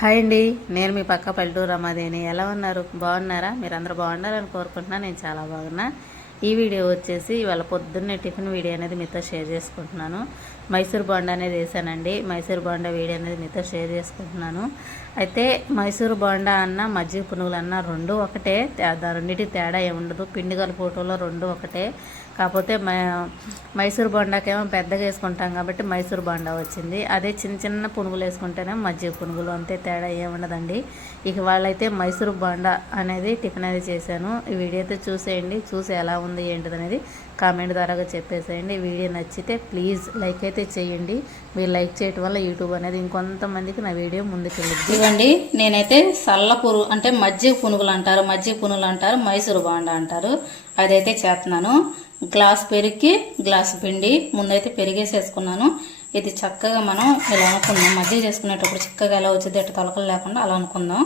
Hi అండి, నేను మీ పక్క పల్లెటూరు రమాదేవిని. ఎలా ఉన్నారు? బాగున్నారా? మీరందరూ బాగున్నారని కోరుకుంటున్నా. నేను చాలా బాగున్నా. ఈ వీడియో వచ్చేసి ఇవాళ పొద్దున్నే టిఫిన్ వీడియో అనేది మీతో షేర్ చేసుకుంటున్నాను. మైసూర్ బోండా అనేది వేసానండి. మైసూర్ బోండా వీడియో అనేది మీతో షేర్ చేసుకుంటున్నాను. అయితే మైసూర్ బోండా అన్న మజ్జిగ పునుగులు అన్న రెండు ఒకటే, రెండింటి తేడా ఏముండదు. పిండి కలుపుకోవటంలో రెండు ఒకటే. కాకపోతే మైసూర్ బోండాకేమో పెద్దగా వేసుకుంటాం కాబట్టి మైసూర్ బోండా వచ్చింది. అదే చిన్న చిన్న పునుగులు వేసుకుంటేనే మజ్జిగ పునుగులు, అంతే, తేడా ఏముండదండి. ఇక వాళ్ళైతే మైసూర్ బోండా అనేది టిఫిన్ అనేది చేశాను. ఈ వీడియో అయితే చూసేయండి. చూసి ఎలా ఉంది ఏంటిది అనేది కామెంట్ ద్వారాగా చెప్పేసేయండి. వీడియో నచ్చితే ప్లీజ్ లైక్ అయితే చేయండి. మీరు లైక్ చేయటం వల్ల యూట్యూబ్ అనేది ఇంకొంతమందికి నా వీడియో ముందుకు వెళ్ళింది. ఇవ్వండి, నేనైతే సల్ల అంటే మజ్జిగ పునుగులు అంటారు, మైసూర్ బోండా అంటారు. అదైతే చేస్తున్నాను. గ్లాస్ పెరిగి గ్లాసు పిండి ముందైతే పెరిగేసేసుకున్నాను. ఇది చక్కగా మనం ఇలా అనుకుందాం. మజ్జిగ చేసుకునేటప్పుడు చిక్కగా ఎలా వచ్చింది, అటు తొలకలు లేకుండా అలా అనుకుందాం.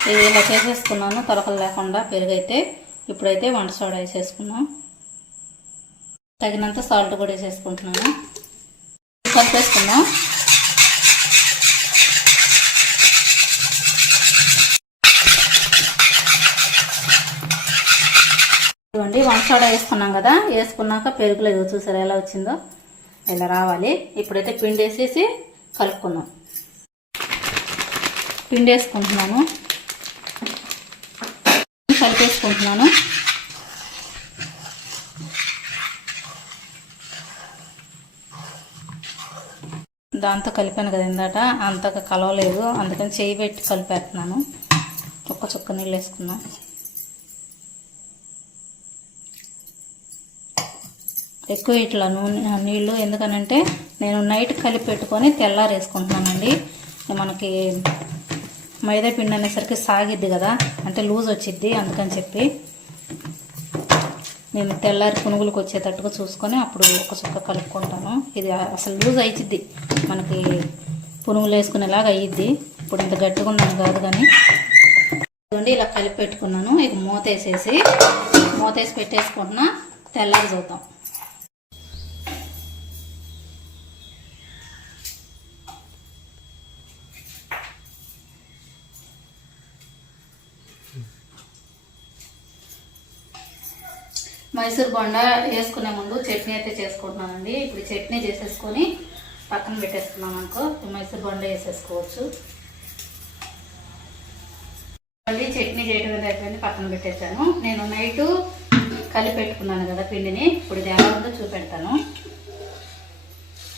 ఇది ఇలా చేసేసుకున్నాను, తొలకలు లేకుండా పెరుగైతే. ఇప్పుడైతే వంట సోడా వేసేసుకున్నాం. తగినంత సాల్ట్ కూడా వేసేసుకుంటున్నాను. కలిపేసుకున్నాం. ఇవ్వండి, వంట సోడా వేసుకున్నాం కదా, వేసుకున్నాక పెరుగులో చూసారా ఎలా వచ్చిందో, ఇలా రావాలి. ఇప్పుడైతే పిండి వేసేసి కలుపుకుందాం. పిండి వేసుకుంటున్నాను, కలిపేసుకుంటున్నాను. దాంతో కలిపాను కదా ఇందాట, అంతగా కలవలేదు, అందుకని చేయి పెట్టి కలిపేస్తున్నాను. చుక్క నీళ్ళు వేసుకున్నాం. ఎక్కువ ఇట్లా నీళ్ళు ఎందుకనంటే నేను నైట్ కలిపి పెట్టుకొని తెల్లారి వేసుకుంటున్నానండి. మనకి మైదా పిండి అనేసరికి సాగిద్ది కదా, అంటే లూజ్ వచ్చిద్ది, అందుకని చెప్పి నేను తెల్లారి పునుగులకు వచ్చేటట్టుగా చూసుకొని అప్పుడు ఒక చుక్క కలుపుకుంటాను. ఇది అసలు లూజ్ అయిద్ది, మనకి పునుగులు వేసుకునేలాగా అయ్యిద్ది. ఇప్పుడు ఇంత గట్టిగా ఉందని కాదు కానీ. ఇలా కలిపి పెట్టుకున్నాను. ఇక మూత వేసి పెట్టేసుకుంటున్నా. తెల్లారి చూద్దాం. మైసూర్ బోండా వేసుకునే ముందు చట్నీ అయితే చేసుకుంటున్నానండి. ఇప్పుడు చట్నీ చేసేసుకొని పక్కన పెట్టేసుకున్నాం అనుకో, మైసూర్ బోండా వేసేసుకోవచ్చు. మళ్ళీ చట్నీ చేయడం మీద అయిపోయింది, పక్కన పెట్టేశాను. నేను నైటు కలిపి పెట్టుకున్నాను కదా పిండిని. ఇప్పుడు ఇది ఎలా ఉందో చూపెడతాను.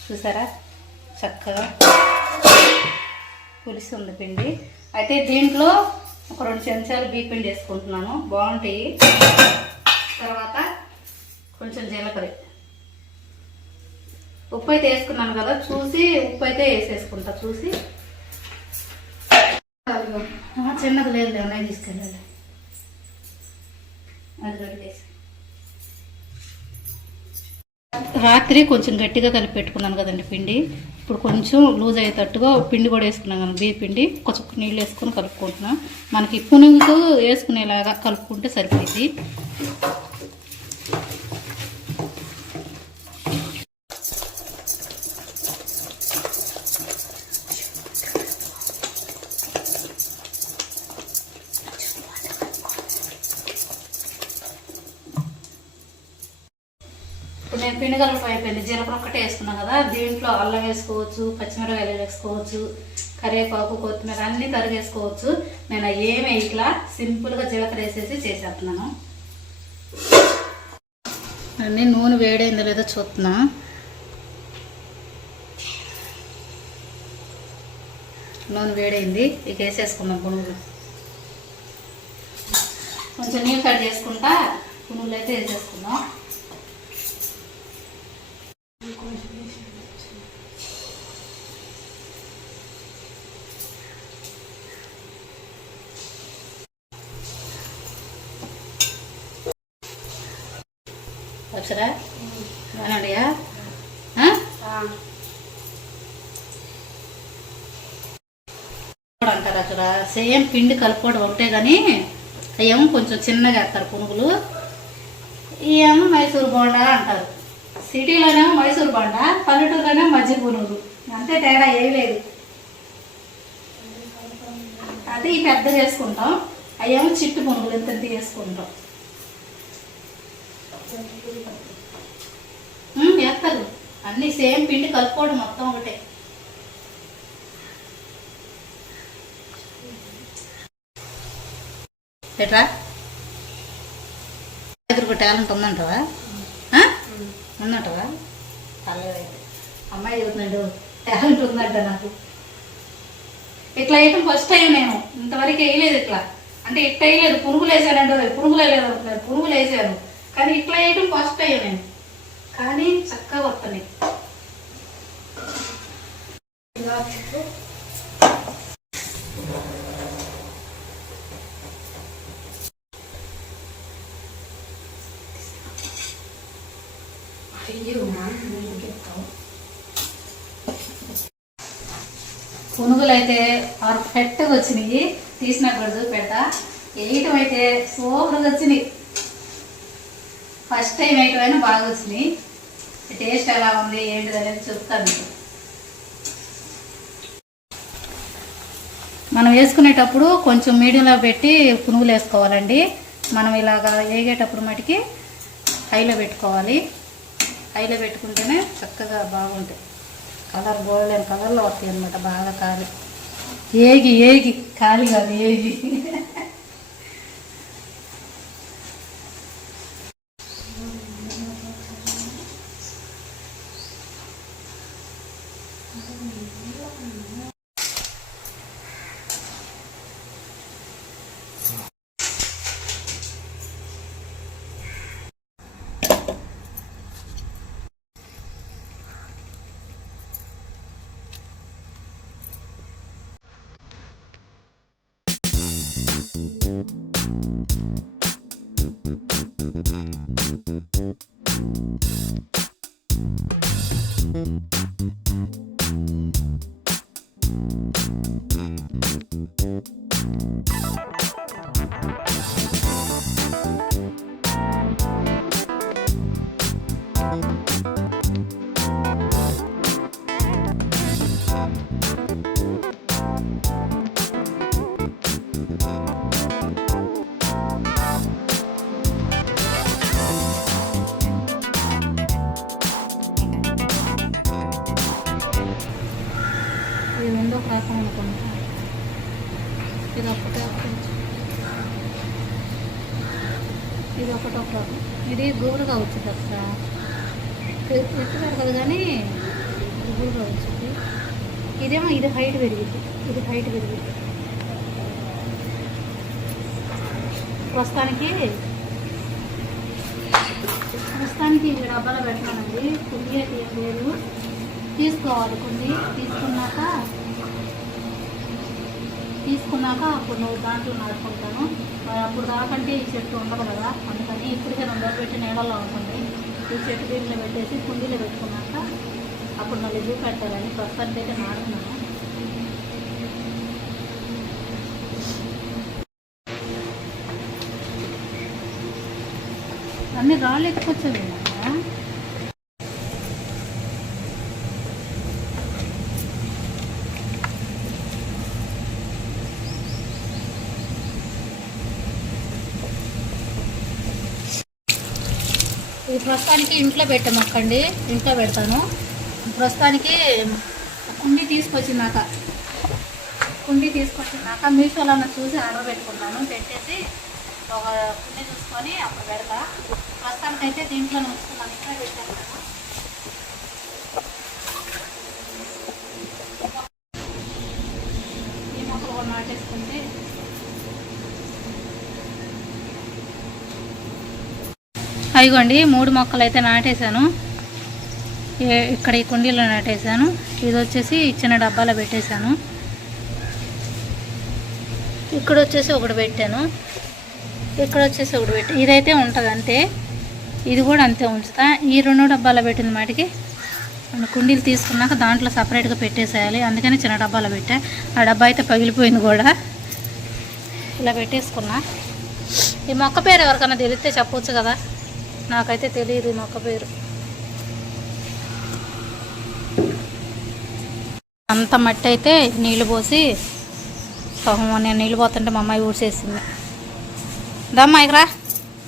చూసారా, చక్కగా పులిసి ఉంది పిండి. అయితే దీంట్లో ఒక 2 చెంచాలు బియ్య పిండి వేసుకుంటున్నాను, బాగుంటాయి. తర్వాత కొంచెం జీలకర్ర, ఉప్పు అయితే వేసుకున్నాను కదా, చూసి ఉప్పు అయితే వేసేసుకుంటా. చూసి చిన్నది లేదు, అన్నయ్య తీసుకెళ్ళాలి. అది గడిగేసి రాత్రి కొంచెం గట్టిగా కలిపి పెట్టుకున్నాను కదండి పిండి. ఇప్పుడు కొంచెం లూజ్ అయ్యేటట్టుగా పిండి కూడా వేసుకున్నాను కదా, బియ్య పిండి. కొంచెం నీళ్ళు వేసుకొని కలుపుకుంటున్నాం. మనకి పునుగు వేసుకునేలాగా కలుపుకుంటే సరిపోయింది. ఇప్పుడు నేను పిండి కలుపు అయిపోయింది. జీలకర్ర ఒక్కటే వేసుకున్నాను కదా, దీంట్లో అల్లం వేసుకోవచ్చు, పచ్చిమిరకాయలు వేసుకోవచ్చు, కరివేపాకు, కొత్తిమీర అన్నీ తరిగేసుకోవచ్చు. నేను ఏమి ఇట్లా సింపుల్గా జీలకర్ర వేసేసి చేసేస్తున్నాను. అన్నీ నూనె వేడైందో లేదో చూస్తున్నా. నూనె వేడైంది, ఇక వేసేసుకున్నాం పునుగులు. కొంచెం నీళ్ళు కట్ చేసుకుంటా పునుగులు అయితే వేసేసుకుందాం. వచ్చరా బాగా అంటారు అక్కడ. సేమ్ పిండి కలుపుకోవడం ఒకటే కానీ ఏమో కొంచెం చిన్నగా వేస్తారు పునుగులు, ఏమో మైసూర్ బోండా అంటారు. సిటీలోనేమో మైసూర్ బోండా, పల్లెటూరులోనే మజ్జిగ పునుగులు, అంతే, తేడా ఏమీ లేదు. అదే ఈ పెద్ద వేసుకుంటాం, అవేమో చిట్టు పునుగులు ఎంత వేసుకుంటాం. వేస్తారు అన్నీ సేమ్ పిండి కలుపుకోవడం మొత్తం ఒకటే. ఎట్రా ఎదురుకు టాలెంట్ ఉందంటవా? ఉందంటవా? పర్లేదైతే అమ్మాయి చదువుతున్నాడు, టాలెంట్ ఉందంట నాకు. ఇట్లా వేయటం ఫస్ట్ టైం, నేను ఇంతవరకు వేయలేదు ఇట్లా. అంటే ఇట్లా వేయలేదు, పురుగులు వేసానంటే పురుగులు వేయలేదు అనుకున్నారు, పురుగులు వేసాను. కానీ ఇట్లా వేయటం ఫస్ట్ టైం నేను. కానీ చక్కగా వస్తున్నాయి. పునుగులు అయితే పర్ఫెక్ట్గా వచ్చినాయి. తీసినప్పుడు చూపెడతా. వేయటం అయితే సూపర్గా వచ్చినాయి. ఫస్ట్ టైం వేయటం అయినా బాగా వచ్చినాయి. టేస్ట్ ఎలా ఉంది ఏంటిది అనేది చెప్తాను. మనం వేసుకునేటప్పుడు కొంచెం మీడియంలో పెట్టి పునుగులు వేసుకోవాలండి. మనం ఇలాగా వేగేటప్పుడు మటుకి హైలో పెట్టుకోవాలి. హైలో పెట్టుకుంటేనే చక్కగా బాగుంటాయి. కలర్ గోల్డెన్ కలర్లో వస్తాయి అన్నమాట. బాగా కాలి ఏగి కాలి కాదు ఏగి. ఇది రెండో రకం అనుకుంటా. ఇది ఒకటే ఇది ఒకటో రకం. ఇది గుబురుగా వచ్చింది అక్క. ఎత్తుగారు కదా కానీ గుబురుగా వచ్చింది. ఇదేమో ఇది హైట్ పెరిగింది. ప్రస్తుతానికి ఇవి డబ్బాలో పెట్టానండి. కొన్ని అయితే ఏం లేదు, తీసుకోవాలి. కొన్ని తీసుకున్నాక అప్పుడు నువ్వు దాంట్లో నడుపుకుంటాను. అప్పుడు దాకంటే ఈ చెట్టు ఉండదు కదా, అందుకని ఇప్పటికే 2 రోజులు పెట్టి నీళ్ళల్లో ఉంటుంది. ఈ చెట్టు దీంట్లో పెట్టేసి కుండీలో పెట్టుకున్నాక అప్పుడు మళ్ళీ ఇవి పెట్టాలని ప్రస్తుతానికి అయితే నాడుతున్నాను. అన్నీ రాళ్ళు ఎత్తుకొచ్చేవి. ఇది ప్రస్తుతానికి ఇంట్లో పెట్టమక్కండి, ఇంట్లో పెడతాను. ప్రస్తుతానికి కుండీ తీసుకొచ్చినాక మీషోలో చూసి ఆర్డర్ పెట్టుకుంటాను. పెట్టేసి ఒక కుండీ చూసుకొని అప్పుడు పెడతా. ప్రస్తుతానికి అయితే దీంట్లో ఉంచుకున్నాను, ఇంట్లో పెట్టాను. ఈ మొక్కలు కూడా నాటేసుకుంటే అయిగోండి 3 మొక్కలు అయితే నాటేశాను. ఇక్కడ ఈ కుండీలో నాటేశాను. ఇది వచ్చేసి చిన్న డబ్బాలో పెట్టేశాను. ఇక్కడ వచ్చేసి ఒకటి పెట్టాను. ఇదైతే ఉంటుంది అంతే. ఇది కూడా అంతే ఉంచుతా. ఈ 2 డబ్బాలో పెట్టిన మాటికి కుండీలు తీసుకున్నాక దాంట్లో సపరేట్గా పెట్టేసేయాలి. అందుకని చిన్న డబ్బాలో పెట్టా. ఆ డబ్బా అయితే పగిలిపోయింది కూడా. ఇలా పెట్టేసుకున్నా. ఈ మొక్క పేరు ఎవరికైనా తెలిస్తే చెప్పవచ్చు కదా, నాకైతే తెలియదు ఈ మొక్క పేరు. అంత మట్టి అయితే నీళ్ళు పోసి పాపం నేను నీళ్ళు పోతుంటే మా అమ్మాయి ఊడ్చేసింది. దమ్మాయికి రా.